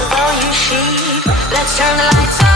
is all you sheep. Let's turn the lights on.